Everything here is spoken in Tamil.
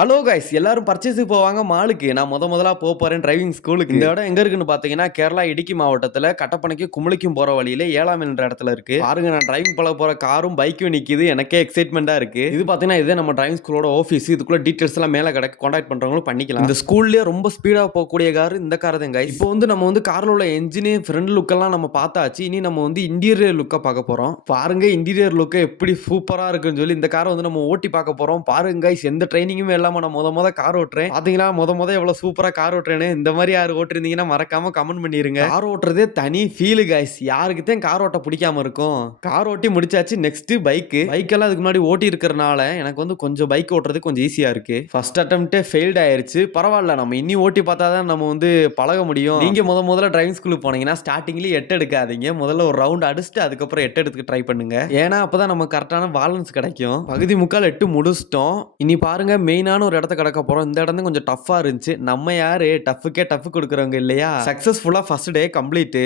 ஹலோ கைஸ் எல்லாரும் பர்ச்சேஸுக்கு போவாங்க மாலுக்கு. நான் முதலா போறேன் டிரைவிங் ஸ்கூலுக்கு. இந்த இடம் எங்க இருக்குன்னு பாத்தீங்கன்னா கேரளா இடுக்கி மாவட்டத்துல கட்டப்பனைக்கும் குமுளிக்கும் போற வழியில 7ஆம் என்ற இடத்துல இருக்கு. பாருங்க நான் டிரைவிங் பழக போற காரும் பைக்கும் நிக்குது. எனக்கே எக்ஸைட்மெண்டா இருக்கு. இது பாத்தீங்கன்னா இதே நம்ம டிரைவிங் ஸ்கூலோட ஆபீஸ். இதுக்குள்ள டீடைல்ஸ் எல்லாம் மேல கிடக்கு. கான்டாக்ட் பண்றவங்களும் பண்ணிக்கலாம். இந்த ஸ்கூல்லயே ரொம்ப ஸ்பீடா போகக்கூடிய கார் இந்த கார் தான் கைஸ். இப்போ வந்து நம்ம வந்து கார்ல உள்ள என்ஜின் ஃப்ரண்ட் லுக் எல்லாம் நம்ம பார்த்தாச்சு. இனி நம்ம வந்து இன்டீரியர் லுக்க பார்க்க போறோம். பாருங்க இன்டீரியர் லுக் எப்படி சூப்பரா இருக்குன்னு சொல்லி இந்த காரை வந்து நம்ம ஓட்டி பார்க்க போறோம். பாருங்க கைஸ் எந்த ட்ரைனிங்குமே இல்லாம நான் முத கார் ஓட்டுறேன். பாத்தீங்களா முத எவ்வளவு சூப்பரா கார் ஓட்டுறேன்னு. இந்த மாதிரி யாரு ஓட்டிருந்தீங்கன்னா மறக்காம கமெண்ட் பண்ணிருங்க. கார் ஓட்டுறதே தனி ஃபீல் கைஸ். யாருக்கு தான் கார் ஓட்ட பிடிக்காம இருக்கும். கார் ஓட்டி முடிச்சாச்சு. நெக்ஸ்ட் பைக் எல்லாம் அதுக்கு முன்னாடி ஓட்டி இருக்கறனால எனக்கு வந்து கொஞ்சம் பைக் ஓட்டுறது கொஞ்சம் ஈஸியா இருக்கு. ஃபர்ஸ்ட் அட்டெம்ப்டே ஃபெயில்ட் ஆயிருச்சு. பரவாயில்ல நம்ம இன்னி ஓட்டி பார்த்தாதான் நம்ம வந்து பழக முடியும். நீங்க முதல்ல டிரைவிங் ஸ்கூலுக்கு போனீங்கன்னா ஸ்டார்டிங்லயே 8 எடுக்காதீங்க. முதல்ல ஒரு ரவுண்ட் அடிச்சுட்டு அதுக்கப்புறம் 8 எடுத்துக்க ட்ரை பண்ணுங்க. ஏன்னா அப்பதான் நமக்கு கரெக்டான பேலன்ஸ் கிடைக்கும். பகுதி முக்கால் 8 முடிச்சிட்டோம். இனி பாருங்க மெயினான ஒரு இடத்த கடக்க போறோம். இந்த இடம் கொஞ்சம் டஃப்பா இருந்துச்சு. நம்ம யாரு டஃப்க்கே டஃப் கொடுக்குறவங்க இல்லையா. சக்சஸ்ஃபுல்லா ஃபர்ஸ்ட் டே கம்ப்ளீட்.